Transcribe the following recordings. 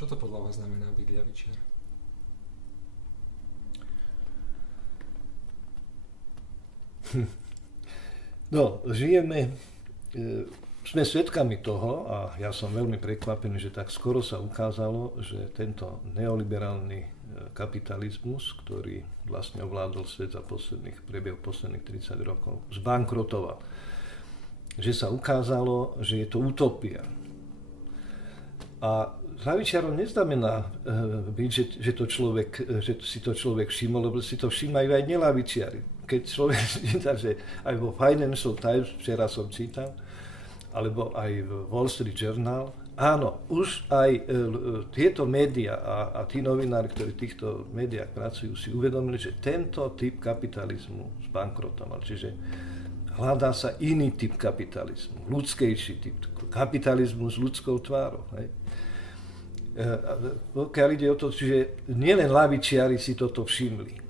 Čo to podľa vás znamená byť ľavičiar? No, sme svedkami toho a ja som veľmi prekvapený, že tak skoro sa ukázalo, že tento neoliberálny kapitalizmus, ktorý vlastne ovládol svet za priebehu posledných 30 rokov, zbankrotoval. Že sa ukázalo, že je to utopia. A ľavičiarom neznamená byť, že si to človek všimol, lebo si to všímajú aj neľavičiari. Keď človek číta, že aj vo Financial Times, včera som čítal, alebo aj v Wall Street Journal, áno, už aj tieto médiá a tí novinári, ktorí v týchto médiách pracujú, si uvedomili, že tento typ kapitalizmu zbankrotoval. Čiže hľadá sa iný typ kapitalizmu, ľudskejší typ, kapitalizmu s ľudskou tvárou. Hej. Pokiaľ ide o to, že nielen ľavičiari si toto všimli,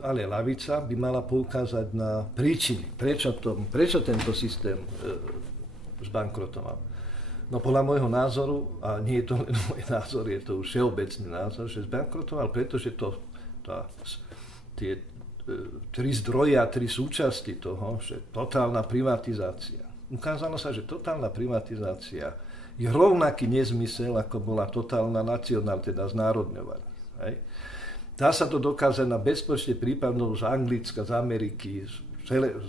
ale ľavica by mala poukázať na príčiny, prečo tento systém zbankrotoval. No podľa môjho názoru, a nie je to len môj názor, je to už všeobecný názor, že zbankrotoval, pretože tie tri zdroje a tri súčasti toho, že totálna privatizácia. Ukázalo sa, že totálna privatizácia je rovnaký nezmysel, ako bola totálna nacionálna, teda znárodňovanie. Hej. Dá sa to dokázať na bezpočte prípadov z Anglicka, z Ameriky, z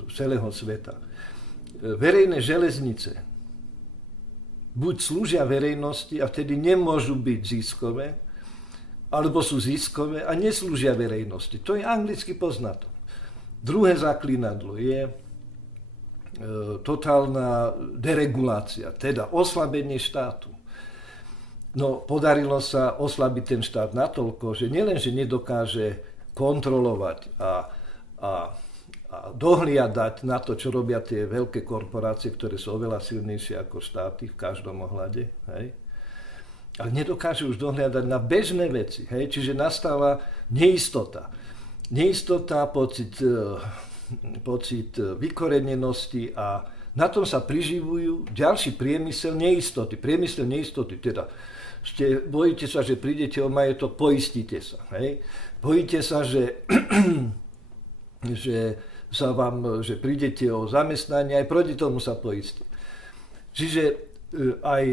celého sveta. Verejné železnice buď slúžia verejnosti a vtedy nemôžu byť ziskové, alebo sú ziskové a neslúžia verejnosti. To je anglický poznatok. Druhé zaklínadlo je totálna deregulácia, teda oslabenie štátu. No, podarilo sa oslabiť ten štát natoľko, že nielenže nedokáže kontrolovať a dohliadať na to, čo robia tie veľké korporácie, ktoré sú oveľa silnejšie ako štáty v každom ohľade, hej, ale nedokáže už dohliadať na bežné veci. Hej, čiže nastáva neistota. Neistota, pocit vykorenenosti a na tom sa priživujú ďalší priemysel neistoty. Priemysel neistoty, teda bojíte sa, že prídete o majetok, poistíte sa. Hej? Bojíte sa, že prídete o zamestnanie, aj proti tomu sa poistí. Čiže aj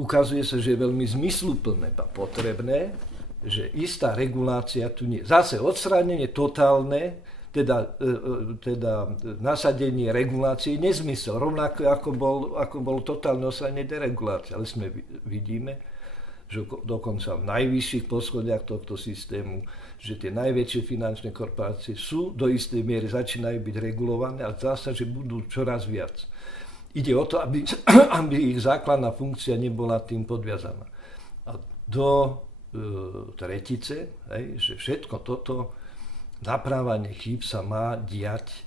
ukazuje sa, že je veľmi zmysluplné a potrebné, že istá regulácia tu nie. Zase odstránenie totálne, teda nasadenie regulácie je nezmysel, rovnako ako bol totálne odstránenie deregulácie. Ale vidíme, že dokonca v najvyšších poschodiach tohto systému, že tie najväčšie finančné korporácie sú do istej miery, začínajú byť regulované a zdá sa, že budú čoraz viac. Ide o to, aby ich základná funkcia nebola tým podviazaná. A do tretice, že všetko toto naprávanie chýb sa má diať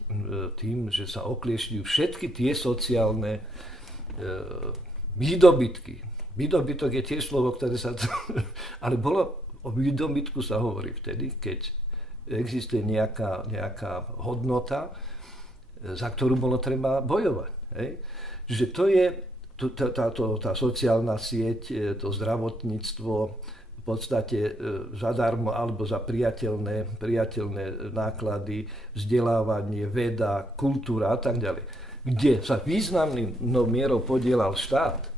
tým, že sa okliešťujú všetky tie sociálne výdobytky. Výdobytok je tiež slovo, ktoré sa... Ale o výdobytku sa hovorí vtedy, keď existuje nejaká hodnota, za ktorú bolo treba bojovať. Hej? Čiže to je tá sociálna sieť, to zdravotníctvo, v podstate zadarmo alebo za priateľné náklady, vzdelávanie, veda, kultúra a tak ďalej. Kde sa významnou mierou podielal štát.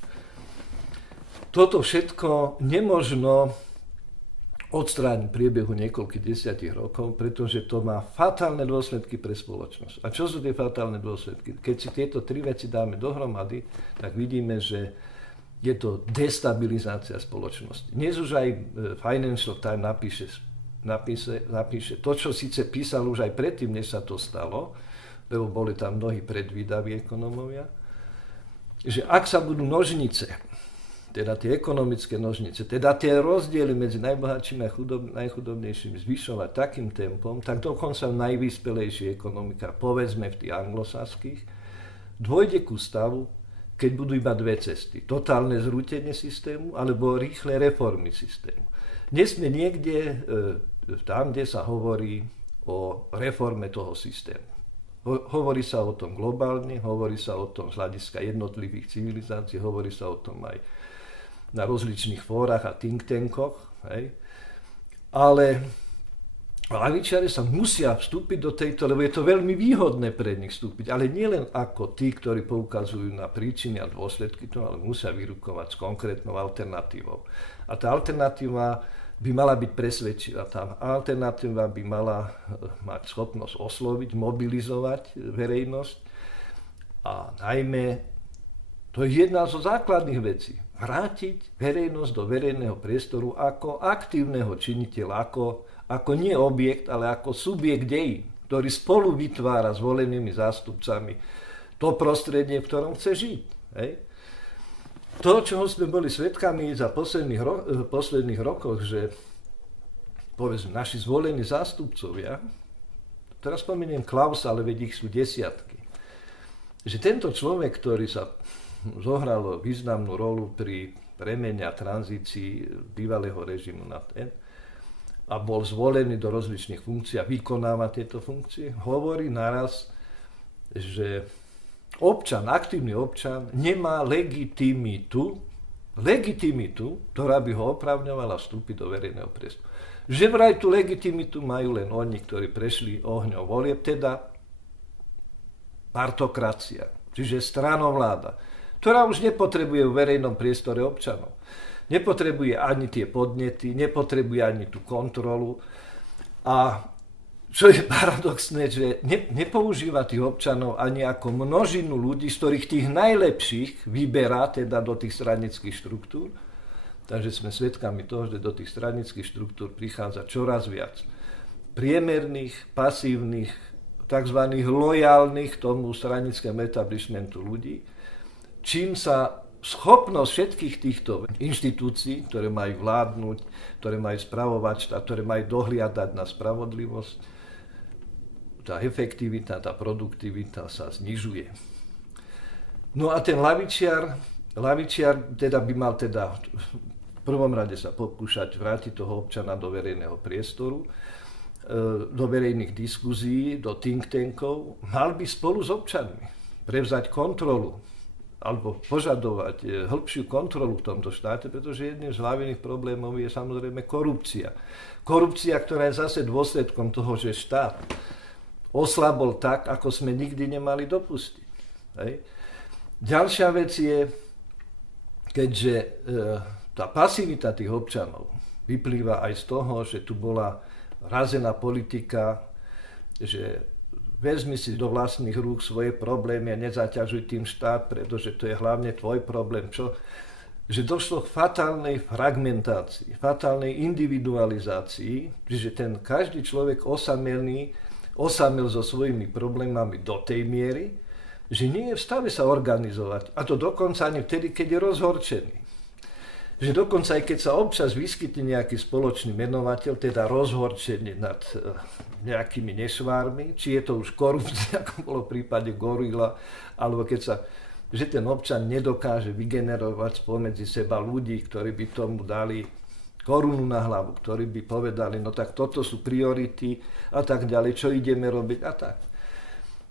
Toto všetko nemožno odstrániť v priebehu niekoľkých desiatich rokov, pretože to má fatálne dôsledky pre spoločnosť. A čo sú tie fatálne dôsledky? Keď si tieto tri veci dáme dohromady, tak vidíme, že je to destabilizácia spoločnosti. Dnes už aj Financial Times napíše to, čo síce písal už aj predtým, než sa to stalo, lebo boli tam mnohí predvídaví ekonomovia, že ak sa budú nožnice, teda tie ekonomické nožnice, teda tie rozdiely medzi najbohatšími a najchudobnejšími zvyšovať takým tempom, tak dokonca v najvyspelejších ekonomikách, povedzme v tých anglosaských, dôjde ku stavu, keď budú iba dve cesty. Totálne zrútenie systému alebo rýchle reformy systému. Dnes sme niekde tam, kde sa hovorí o reforme toho systému. Hovorí sa o tom globálne, hovorí sa o tom z hľadiska jednotlivých civilizácií, hovorí sa o tom aj na rozličných fórach a think tankoch, hej. Ale ľavičiari sa musia vstúpiť do tejto, lebo je to veľmi výhodné pre nich vstúpiť, ale nielen ako tí, ktorí poukazujú na príčiny a dôsledky toho, ale musia vyrukovať s konkrétnou alternatívou. A tá alternatíva by mala byť presvedčivá. Tá alternatíva by mala mať schopnosť osloviť, mobilizovať verejnosť a najmä to je jedna zo základných vecí. Vrátiť verejnosť do verejného priestoru ako aktívneho činiteľa, ako nie objekt, ale ako subjekt dejín, ktorý spolu vytvára s volenými zástupcami to prostredie, v ktorom chce žiť. Hej? To, čoho sme boli svedkami za posledných rokoch, že povedzme, naši zvolení zástupcovia, teraz spomeniem Klausa, ale veď ich sú desiatky, že tento človek, ktorý sa zohral významnú rolu pri premene a tranzícii bývalého režimu na ten a bol zvolený do rozličných funkcií a vykonáva tieto funkcie, hovorí naraz, že občan, aktívny občan nemá legitimitu, ktorá by ho oprávňovala vstúpiť do verejného priestoru. Že vraj tú legitimitu majú len oni, ktorí prešli ohňom volieb, teda partokracia, čiže stranovláda, ktorá už nepotrebuje v verejnom priestore občanov. Nepotrebuje ani tie podnety, nepotrebuje ani tú kontrolu. A čo je paradoxné, že nepoužíva tých občanov ani ako množinu ľudí, z ktorých tých najlepších vyberá teda do tých stranických štruktúr. Takže sme svedkami toho, že do tých stranických štruktúr prichádza čoraz viac priemerných, pasívnych, tzv. Lojálnych tomu stranickému establishmentu ľudí, čím sa schopnosť všetkých týchto inštitúcií, ktoré majú vládnuť, ktoré majú spravovať štát, ktoré majú dohliadať na spravodlivosť, tá efektivita, tá produktivita sa znižuje. No a ten lavičiar teda by mal teda v prvom rade sa pokúšať vrátiť toho občana do verejného priestoru, do verejných diskuzí, do think tankov, mal by spolu s občanmi prevzať kontrolu alebo požadovať hĺbšiu kontrolu v tomto štáte, pretože jedným z hlavných problémov je samozrejme korupcia. Korupcia, ktorá je zase dôsledkom toho, že štát oslabol tak, ako sme nikdy nemali dopustiť. Hej. Ďalšia vec je, keďže tá pasivita tých občanov vyplýva aj z toho, že tu bola razená politika, že vezmi si do vlastných rúk svoje problémy a nezaťažuj tým štát, pretože to je hlavne tvoj problém. Že došlo k fatálnej fragmentácii, fatálnej individualizácii, že ten každý človek osamel so svojimi problémami do tej miery, že nie je v stave sa organizovať. A to dokonca ani vtedy, keď je rozhorčený. Že dokonca aj keď sa občas vyskytne nejaký spoločný menovateľ, teda rozhorčenie nad nejakými nešvármi, či je to už korupcia, ako bolo v prípade Gorila, alebo že ten občan nedokáže vygenerovať spomedzi seba ľudí, ktorí by tomu dali korunu na hlavu, ktorí by povedali, no tak toto sú priority a tak ďalej, čo ideme robiť a tak.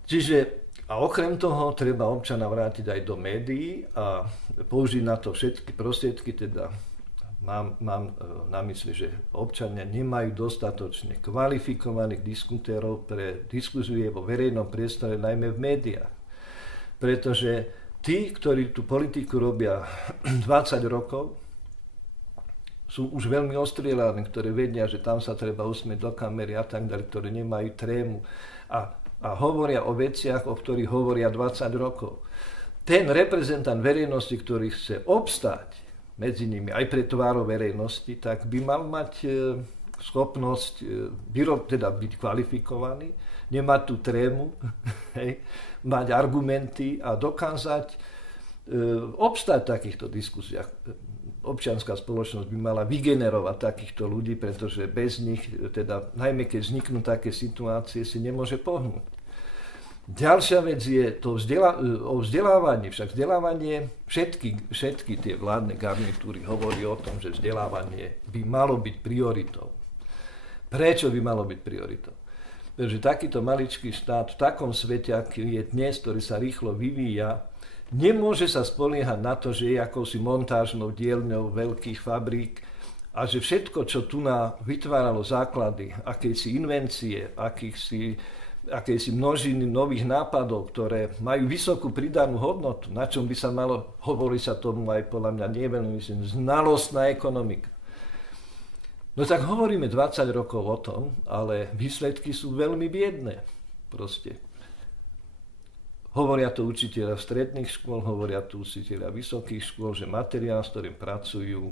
Čiže a okrem toho treba občana vrátiť aj do médií a použiť na to všetky prostriedky, teda mám na mysli, že občania nemajú dostatočne kvalifikovaných diskutérov pre diskusie vo verejnom priestore, najmä v médiách. Pretože tí, ktorí tú politiku robia 20 rokov, sú už veľmi ostrielaní, ktorí vedia, že tam sa treba usmieť do kamery a tak ďalej, ktorí nemajú trému a hovoria o veciach, o ktorých hovoria 20 rokov. Ten reprezentant verejnosti, ktorý chce obstáť medzi nimi aj pre tvárou verejnosti, tak by mal mať schopnosť teda byť kvalifikovaný, nemať tú trému, mať argumenty a dokázať obstáť v takýchto diskusiách. Občianská spoločnosť by mala vygenerovať takýchto ľudí, pretože bez nich, teda najmä keď vzniknú také situácie, si nemôže pohnúť. Ďalšia vec je to o vzdelávaní. Však vzdelávanie, všetky tie vládne garnitúry hovorí o tom, že vzdelávanie by malo byť prioritou. Prečo by malo byť prioritou? Pretože takýto maličký štát v takom svete, aký je dnes, ktorý sa rýchlo vyvíja, nemôže sa spoliehať na to, že je akousi montážnou dielňou veľkých fabrík a že všetko, čo tu vytváralo základy akejsi invencie, akejsi množiny nových nápadov, ktoré majú vysokú pridanú hodnotu, na čom by sa malo, hovorí sa tomu aj podľa mňa nie veľmi myslím, znalostná ekonomika. No tak hovoríme 20 rokov o tom, ale výsledky sú veľmi biedné. Proste. Hovoria to učitelia stredných škôl, hovoria to učitelia vysokých škôl, že materiál, s ktorým pracujú,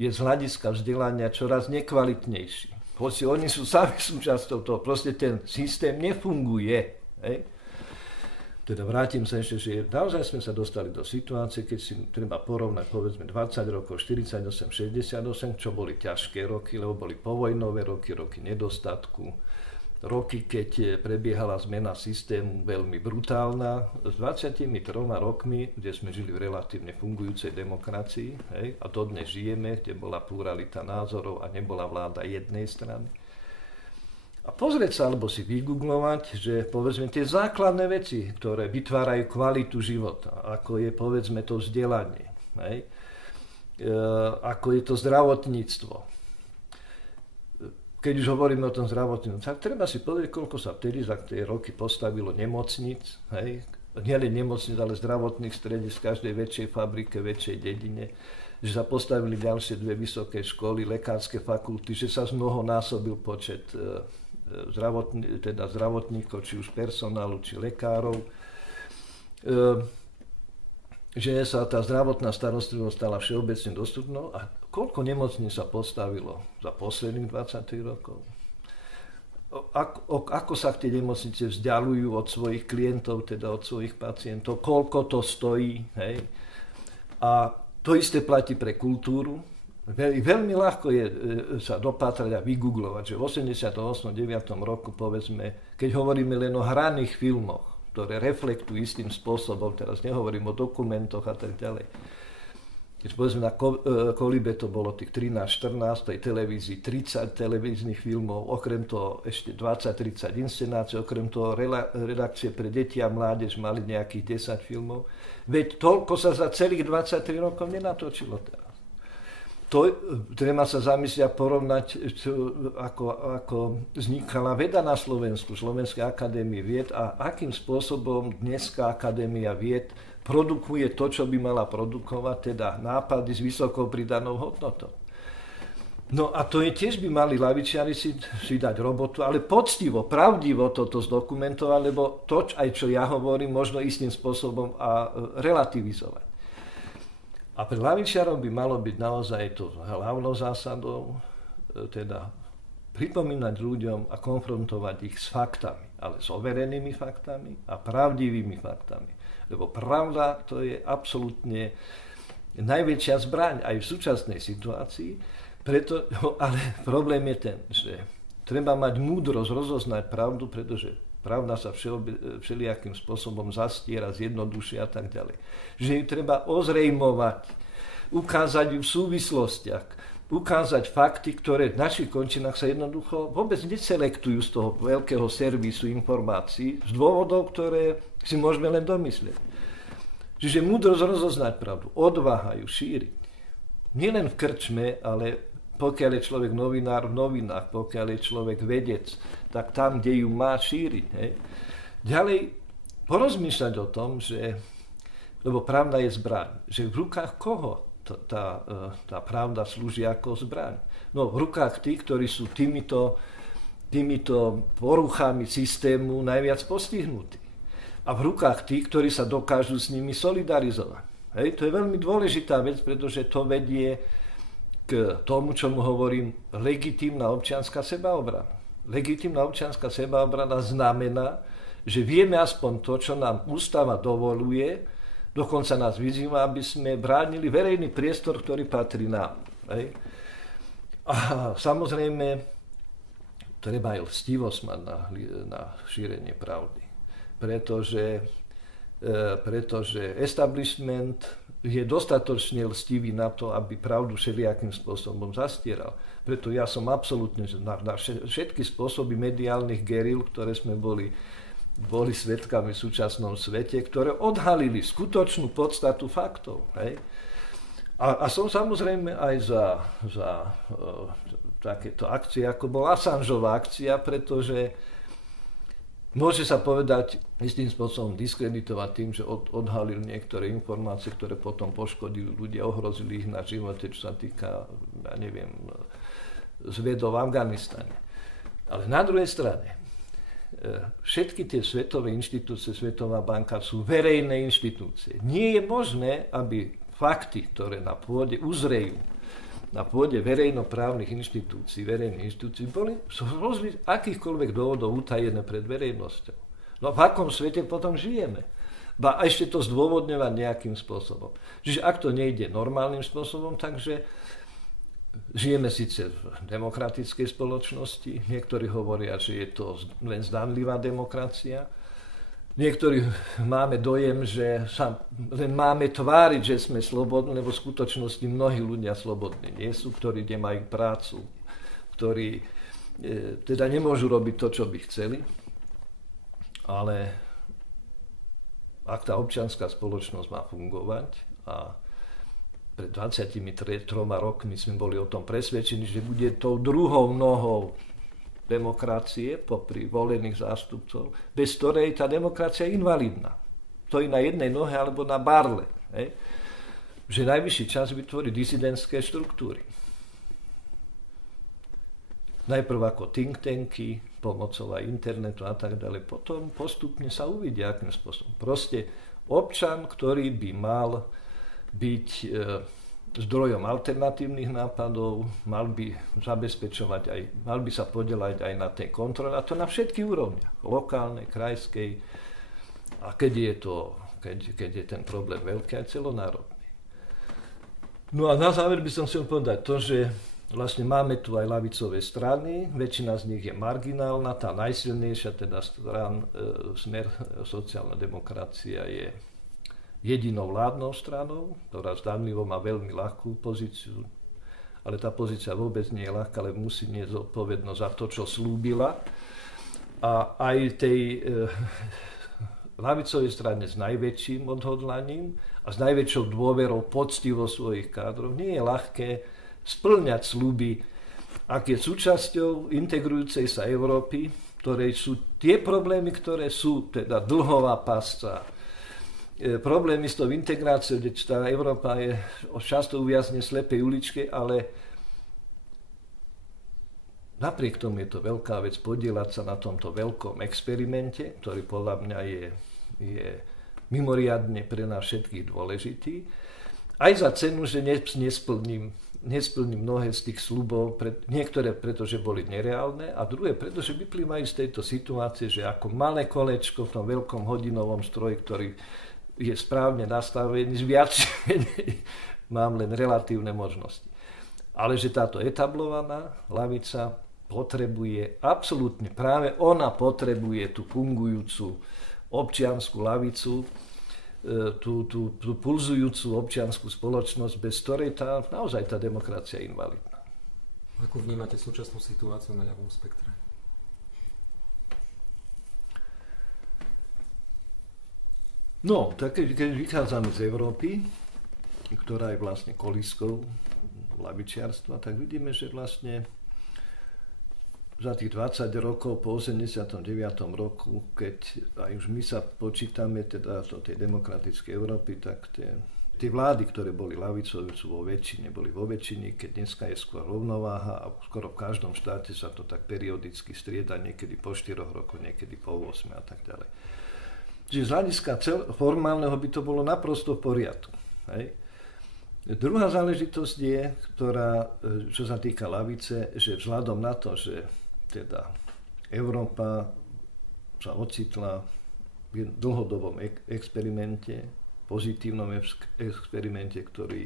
je z hľadiska vzdelania čoraz nekvalitnejší. Hoci oni sú sami súčasťou toho, proste ten systém nefunguje. Hej? Teda vrátim sa ešte, že naozaj sme sa dostali do situácie, keď si treba porovnať povedzme 20 rokov, 48, 68, čo boli ťažké roky, lebo boli povojnové roky, roky nedostatku, roky, keď prebiehala zmena systému veľmi brutálna, s 23 rokmi, kde sme žili v relatívne fungujúcej demokracii, hej, a dodnes žijeme, kde bola pluralita názorov a nebola vláda jednej strany. A pozrieť sa, alebo si vygooglovať, že povedzme tie základné veci, ktoré vytvárajú kvalitu života, ako je povedzme to vzdelanie, hej? Ako je to zdravotníctvo. Keď už hovoríme o tom zdravotníctve, tak treba si pozrieť, koľko sa vtedy za tie roky postavilo nemocnic, hej? Nielen nemocnic, ale zdravotných stredisk v každej väčšej fabrike, väčšej dedine, že sa postavili ďalšie 2 vysoké školy, lekárske fakulty, že sa mnohonásobil počet zdravotníkov, či už personálu, či lekárov, že sa tá zdravotná starostlivosť stala všeobecne dostupnou a koľko nemocní sa postavilo za posledných 23 rokov. Ako sa tie nemocnice vzdialujú od svojich klientov, teda od svojich pacientov, koľko to stojí. Hej? A to isté platí pre kultúru. Veľmi ľahko je sa dopátrať a vygooglovať, že v 88. 9. roku, povedzme, keď hovoríme len o hraných filmoch, ktoré reflektujú istým spôsobom, teraz nehovorím o dokumentoch a tak ďalej. Keď povedzme na Kolibe to bolo tých 13-14, tej televízii 30 televíznych filmov, okrem toho ešte 20-30 inscenácií, okrem toho redakcie pre deti a mládež mali nejakých 10 filmov. Veď toľko sa za celých 23 rokov nenatočilo teraz. To treba sa zamyslieť a porovnať, ako vznikala veda na Slovensku, Slovenskej akadémie vied a akým spôsobom dneska Akadémia vied produkuje to, čo by mala produkovať, teda nápady s vysokou pridanou hodnotou. No a to je tiež by mali ľavičiari si dať robotu, ale poctivo, pravdivo toto zdokumentovať, lebo to, aj čo ja hovorím, možno istým spôsobom a relativizovať. A pre ľavičiarov by malo byť naozaj to hlavnou zásadou, teda pripomínať ľuďom a konfrontovať ich s faktami, ale s overenými faktami a pravdivými faktami. Lebo pravda to je absolútne najväčšia zbraň aj v súčasnej situácii, ale problém je ten, že treba mať múdrosť rozoznať pravdu, pretože pravda sa všelijakým spôsobom zastiera, zjednodušia a tak ďalej. Že ju treba ozrejmovať, ukázať ju v súvislostiach, ukázať fakty, ktoré v našich končinách sa jednoducho vôbec neselektujú z toho veľkého servisu informácií, z dôvodov, ktoré si môžeme len domyslieť. Čiže múdrosť rozoznať pravdu, odvaha ju šíriť. Nielen v krčme, ale pokiaľ je človek novinár v novinách, pokiaľ je človek vedec, tak tam, kde ju má šíriť. Hej. Ďalej porozmýšľať o tom, že, lebo pravda je zbraň, že v rukách koho tá pravda slúži ako zbraň? No v rukách tých, ktorí sú týmito poruchami systému najviac postihnutí. A v rukách tých, ktorí sa dokážu s nimi solidarizovať. Hej, to je veľmi dôležitá vec, pretože to vedie k tomu, čomu hovorím, legitímna občianska sebaobrana. Legitímna občianska sebaobrana znamená, že vieme aspoň to, čo nám ústava dovoluje, dokonca nás vyzýva, aby sme bránili verejný priestor, ktorý patrí nám. Hej. A samozrejme, treba aj lstivosť mať na šírenie pravdy. Pretože establishment je dostatočne lstivý na to, aby pravdu všelijakým spôsobom zastieral. Preto ja som absolútne na všetky spôsoby mediálnych geril, ktoré sme boli boli svedkami v súčasnom svete, ktoré odhalili skutočnú podstatu faktov. Hej? A som samozrejme aj za takéto akcie, ako bola Assangeová akcia, pretože môže sa povedať istým spôsobom diskreditovať tým, že odhalil niektoré informácie, ktoré potom poškodili ľudia, ohrozili ich na živote, čo sa týka, ja neviem, zvedov v Afganistane. Ale na druhej strane, všetky tie svetové inštitúcie, Svetová banka sú verejné inštitúcie. Nie je možné, aby fakty, ktoré na pôde uzrejú, na pôde verejnoprávnych inštitúcií, verejných inštitúcií, boli z akýchkoľvek dôvodov utajené pred verejnosťou. No v akom svete potom žijeme? Ba ešte to zdôvodňovať nejakým spôsobom. Čiže ak to nejde normálnym spôsobom, takže žijeme síce v demokratickej spoločnosti, niektorí hovoria, že je to len zdanlivá demokracia, niektorí máme dojem, že sa len máme tváriť, že sme slobodní, lebo v skutočnosti mnohí ľudia slobodní nie sú, ktorí nemajú prácu, ktorí teda nemôžu robiť to, čo by chceli. Ale ak tá občianská spoločnosť má fungovať a pred 23 rokmi sme boli o tom presvedčení, že bude tou druhou nohou demokracie popri volených zástupcov, bez ktorej tá demokracia je invalidná. Stojí na jednej nohe alebo na barle. Hej? Že najvyšší čas vytvorí disidentské štruktúry. Najprv ako think tanky, pomocou aj internetu a tak ďalej. Potom postupne sa uvidia, akým spôsobom. Proste občan, ktorý by mal byť zdrojom alternatívnych nápadov, mal by zabezpečovať aj, mal by sa podieľať aj na tej kontrole, a to na všetkých úrovniach, lokálnej, krajskej, a keď je ten problém veľký, aj celonárodný. No a na záver by som chcel povedať to, že vlastne máme tu aj ľavicové strany, väčšina z nich je marginálna, tá najsilnejšia, teda Smer, sociálna demokracia je jedinou vládnou stranou, ktorá zdanlivo má veľmi ľahkú pozíciu, ale tá pozícia vôbec nie je ľahká, ale musí niesť zodpovednosť za to, čo slúbila. A aj tej ľavicovej strane s najväčším odhodlaním a s najväčšou dôverou, poctivo svojich kádrov nie je ľahké spĺňať sľuby, ak je súčasťou integrujúcej sa Európy, ktorej sú tie problémy, ktoré sú, teda dlhová pasca, problémy s tou integráciou, kde tá Európa je často uviazne slepej uličke, ale napriek tomu je to veľká vec podieľať sa na tomto veľkom experimente, ktorý podľa mňa je mimoriadne pre nás všetkých dôležitý. Aj za cenu, že nesplním mnohé z tých sľubov, niektoré pretože boli nereálne a druhé pretože vyplývajú z tejto situácie, že ako malé kolečko v tom veľkom hodinovom stroji, ktorý je správne nastavený, viac mám len relatívne možnosti. Ale že táto etablovaná ľavica potrebuje, absolútne práve ona potrebuje tú fungujúcu občiansku ľavicu, tú pulzujúcu občiansku spoločnosť, bez ktorej naozaj tá demokracia je invalidná. Ako vnímate súčasnú situáciu na ľavom spektre? No, tak keď vychádzame z Európy, ktorá je vlastne kolískou ľavičiarstva, tak vidíme, že vlastne za tých 20 rokov po 89. roku, keď aj už my sa počítame teda do tej demokratickej Európy, tak tie vlády, ktoré boli ľavicové, sú vo väčšine, boli vo väčšine, keď dneska je skôr rovnováha a skoro v každom štáte sa to tak periodicky strieda, niekedy po 4 rokoch, niekedy po 8 a tak ďalej. Čiže z hľadiska formálneho by to bolo naprosto v poriadku. Hej. Druhá záležitosť je, čo sa týka ľavice, že vzhľadom na to, že teda Európa sa ocitla v dlhodobom experimente, pozitívnom experimente, ktorý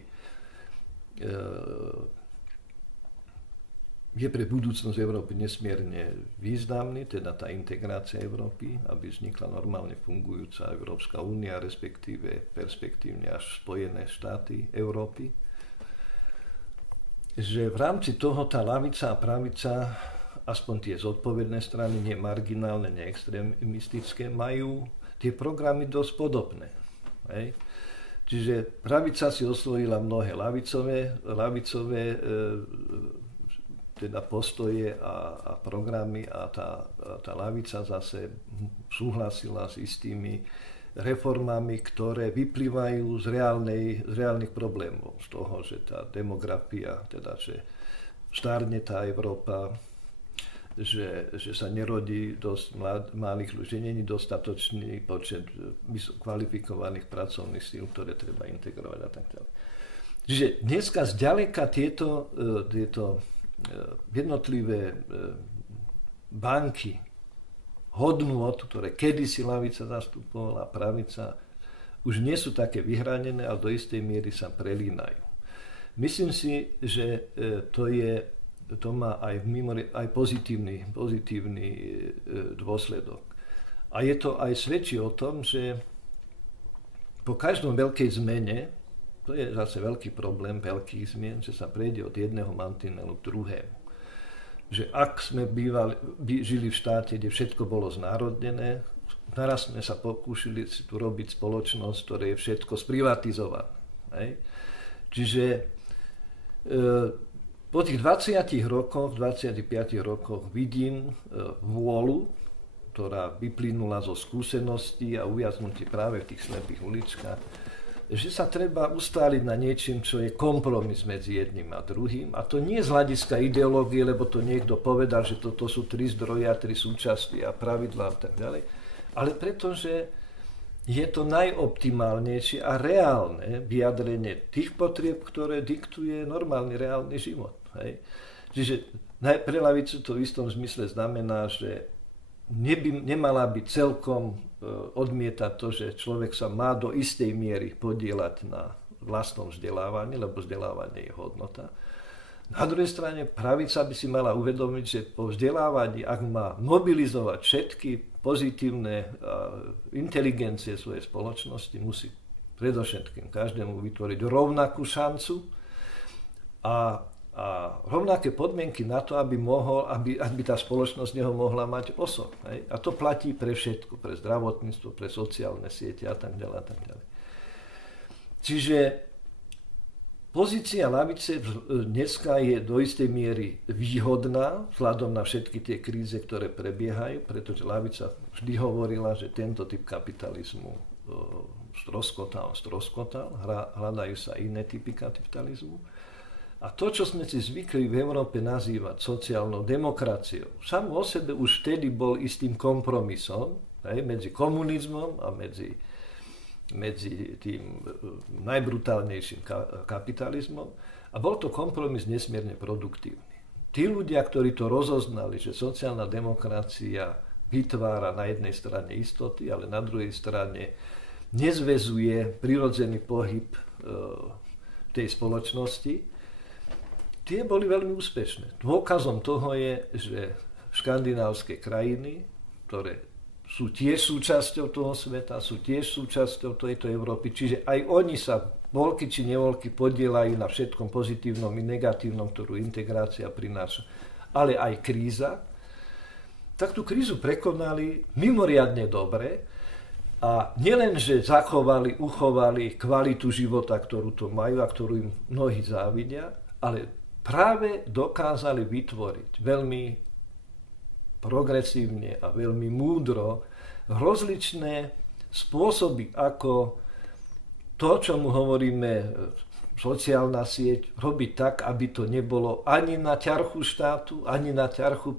je pre budúcnosť Európy nesmierne významný, teda tá integrácia Európy, aby vznikla normálne fungujúca Európska únia, respektíve perspektívne až Spojené štáty Európy. Že v rámci toho tá ľavica a pravica aspoň tie zodpovedné strany, nie marginálne, nie extrémistické, majú tie programy dosť podobné. Hej. Čiže pravica si osvojila mnohé ľavicové teda postoje a programy a tá ľavica zase súhlasila s istými reformami, ktoré vyplývajú z reálnych problémov. Z toho, že tá demografia, teda že stárne tá Európa, že sa nerodí dosť malých ľudí, že nie je dostatočný počet kvalifikovaných pracovných síl, ktoré treba integrovať a tak ďalej. Čiže dneska zďaleka tieto jednotlivé banky hodnôt, ktoré kedysi ľavica zastupovala, pravica, už nie sú také vyhranené, ale do istej miery sa prelínajú. Myslím si, že to má aj pozitívny dôsledok. A je to aj svedčí o tom, že po každom veľkej zmene, to je zase veľký problém veľkých zmien, že sa prejde od jedného mantinelu k druhému. Že ak sme žili v štáte, kde všetko bolo znárodnené, naraz sme sa pokúšili si tu robiť spoločnosť, ktoré je všetko sprivatizované. Hej. Čiže po tých 25 rokoch vidím vôľu, ktorá vyplynula zo skúseností a uviaznutí práve v tých slepých uličkách, že sa treba ustáliť na niečím, čo je kompromis medzi jedným a druhým. A to nie z hľadiska ideológie, lebo to niekto povedal, že toto sú 3 zdroje a 3 súčasti a pravidlá a tak ďalej, ale pretože je to najoptimálnejšie a reálne vyjadrenie tých potrieb, ktoré diktuje normálny reálny život. Hej. Čiže pre ľavicu to v istom zmysle znamená, že nemala by celkom odmietať to, že človek sa má do istej miery podieľať na vlastnom vzdelávaní, lebo vzdelávanie je hodnota. Na druhej strane pravica by si mala uvedomiť, že po vzdelávaní, ak má mobilizovať všetky pozitívne inteligencie svojej spoločnosti, musí predovšetkým každému vytvoriť rovnakú šancu a rovnaké podmienky na to, aby tá spoločnosť neho mohla mať osob. Hej? A to platí pre všetko, pre zdravotníctvo, pre sociálne siete a tak ďalej a tak ďalej. Čiže pozícia ľavice dneska je do istej miery výhodná vzhľadom na všetky tie kríze, ktoré prebiehajú, pretože ľavica vždy hovorila, že tento typ kapitalizmu stroskotal, hľadajú sa iné typy kapitalizmu. A to, čo sme si zvykli v Európe nazývať sociálnou demokraciou, samo o sebe už vtedy bol istým kompromisom medzi komunizmom a medzi tým najbrutálnejším kapitalizmom. A bol to kompromis nesmierne produktívny. Tí ľudia, ktorí to rozoznali, že sociálna demokracia vytvára na jednej strane istoty, ale na druhej strane nezväzuje prirodzený pohyb tej spoločnosti, tie boli veľmi úspešné. Dôkazom toho je, že škandinávske krajiny, ktoré sú tiež súčasťou toho sveta, sú tiež súčasťou tejto Európy, čiže aj oni sa voľky či nevoľky podieľajú na všetkom pozitívnom i negatívnom, ktorú integrácia prináša, ale aj kríza, tak tú krízu prekonali mimoriadne dobre a nielen, že uchovali kvalitu života, ktorú to majú a ktorú im mnohí závidia, ale práve dokázali vytvoriť veľmi progresívne a veľmi múdro rozličné spôsoby, ako to, čo mu hovoríme sociálna sieť, robiť tak, aby to nebolo ani na ťarchu štátu, ani na ťarchu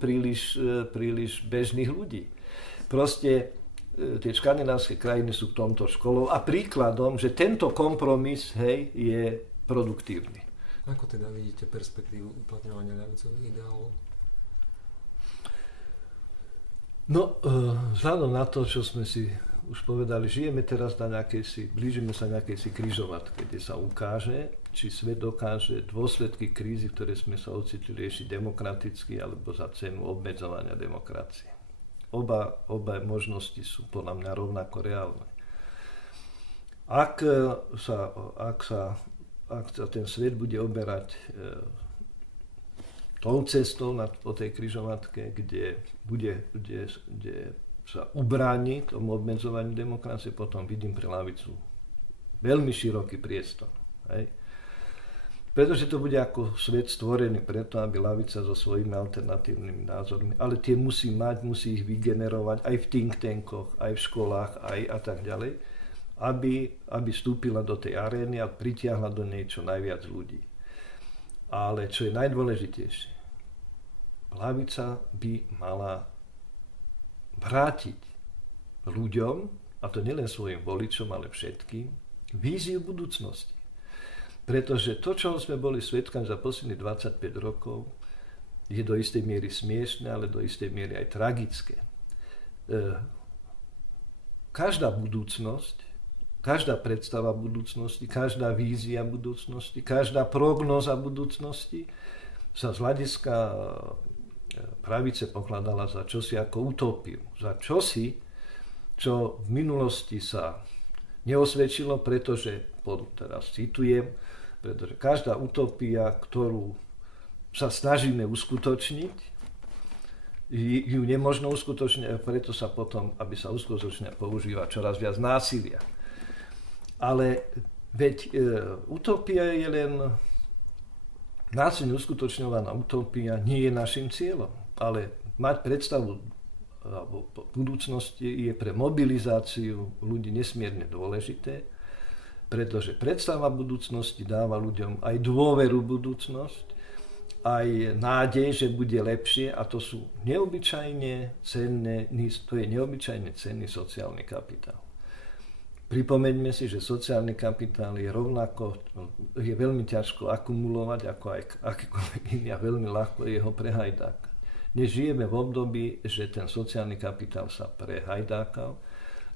príliš bežných ľudí. Proste tie škandinávske krajiny sú v tomto školou a príkladom, že tento kompromis je produktívny. Ako teda vidíte perspektívu uplatňovania ľavicových ideálov? No, vzhľadom na to, čo sme si už povedali, blížime sa nejakejsi križovatke, kde sa ukáže, či svet dokáže dôsledky krízy, ktoré sme sa ocitli, riešiť demokraticky alebo za cenu obmedzovania demokracie. Oba možnosti sú podľa mňa rovnako reálne. Ak sa ten svet bude oberať tou cestou po tej križovatke, kde sa ubráni tomu obmedzovaniu demokracie, potom vidím pre ľavicu veľmi široký priestor. Hej. Pretože to bude ako svet stvorený preto, aby ľavica so svojimi alternatívnymi názormi, ale tie musí ich vygenerovať aj v think tankoch, aj v školách, aj a tak ďalej, aby vstúpila do tej arény a pritiahla do nej čo najviac ľudí. Ale čo je najdôležitejšie, ľavica by mala vrátiť ľuďom, a to nielen svojim voličom, ale všetkým, víziu budúcnosti. Pretože to, čo sme boli svedkami za posledných 25 rokov, je do istej miery smiešné, ale do istej miery aj tragické. Každá budúcnosť, každá predstava budúcnosti, každá vízia budúcnosti, každá prognóza budúcnosti sa z hľadiska pravice pokladala za čosi ako utópiu. Za čosi, čo v minulosti sa neosvedčilo, pretože, teraz citujem, pretože každá utopia, ktorú sa snažíme uskutočniť, ju nemožno uskutočniť, a preto sa potom, aby sa uskutočnila, používa čoraz viac násilia. Ale veď utopia je len násilne uskutočňovaná utopia, nie je našim cieľom. Ale mať predstavu budúcnosti je pre mobilizáciu ľudí nesmierne dôležité, pretože predstava budúcnosti dáva ľuďom aj dôveru v budúcnosť, aj nádej, že bude lepšie, a to sú neobyčajne cenný sociálny kapitál. Pripomeňme si, že sociálny kapitál je veľmi ťažko akumulovať ako aj akýkoľvek iný a veľmi ľahko je ho prehajdákať. Dnes žijeme v období, že ten sociálny kapitál sa prehajdákal,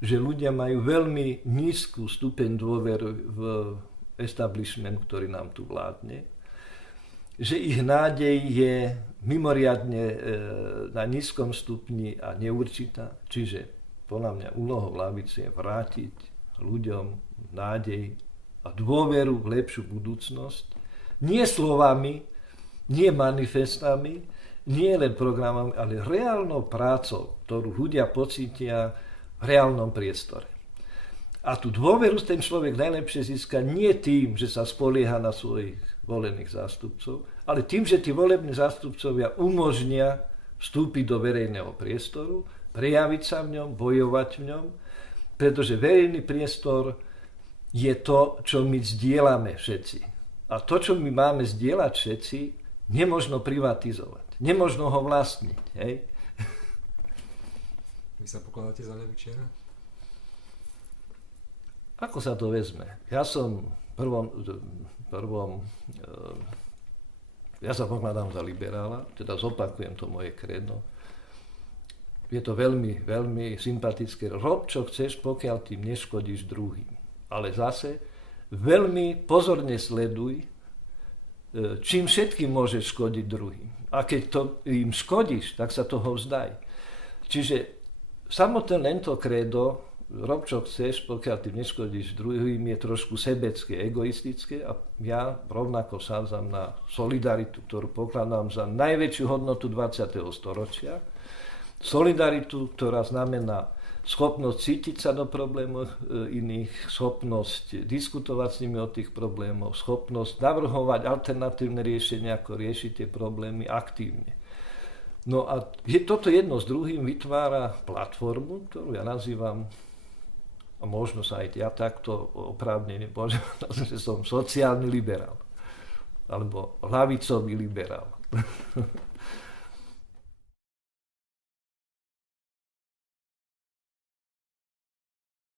že ľudia majú veľmi nízku stupeň dôvery v establishment, ktorý nám tu vládne, že ich nádej je mimoriadne na nízkom stupni a neurčitá. Čiže podľa mňa úlohou ľavice je vrátiť ľuďom nádej a dôveru v lepšiu budúcnosť. Nie slovami, nie manifestami, nie len programami, ale reálnou prácou, ktorú ľudia pocítia v reálnom priestore. A tú dôveru ten človek najlepšie získa nie tým, že sa spolieha na svojich volených zástupcov, ale tým, že tí volební zástupcovia umožnia vstúpiť do verejného priestoru, prejaviť sa v ňom, bojovať v ňom, pretože verejný priestor je to, čo my zdieľame všetci. A to, čo my máme zdieľať všetci, nemožno privatizovať. Nemožno ho vlastniť. Hej? Vy sa pokladáte za ľavičiara? Ako sa to vezme? Ja sa pokladám za liberála, teda zopakujem to moje kredo. Je to veľmi, veľmi sympatické. Rob, čo chceš, pokiaľ tým neškodíš druhým. Ale zase veľmi pozorne sleduj, čím všetkým môžeš škodiť druhým. A keď to im škodíš, tak sa toho vzdaj. Čiže samotné len to kredo, rob, čo chceš, pokiaľ tým neškodíš druhým, je trošku sebecké, egoistické, a ja rovnako sádzam na solidaritu, ktorú pokladám za najväčšiu hodnotu 20. storočia. Solidaritu, ktorá znamená schopnosť cítiť sa do problémov iných, schopnosť diskutovať s nimi o tých problémoch, schopnosť navrhovať alternatívne riešenia, ako riešiť tie problémy aktívne. No a toto jedno s druhým vytvára platformu, ktorú ja nazývam, a možno sa aj ja takto oprávnene považujem, že som sociálny liberál, alebo ľavicový liberál.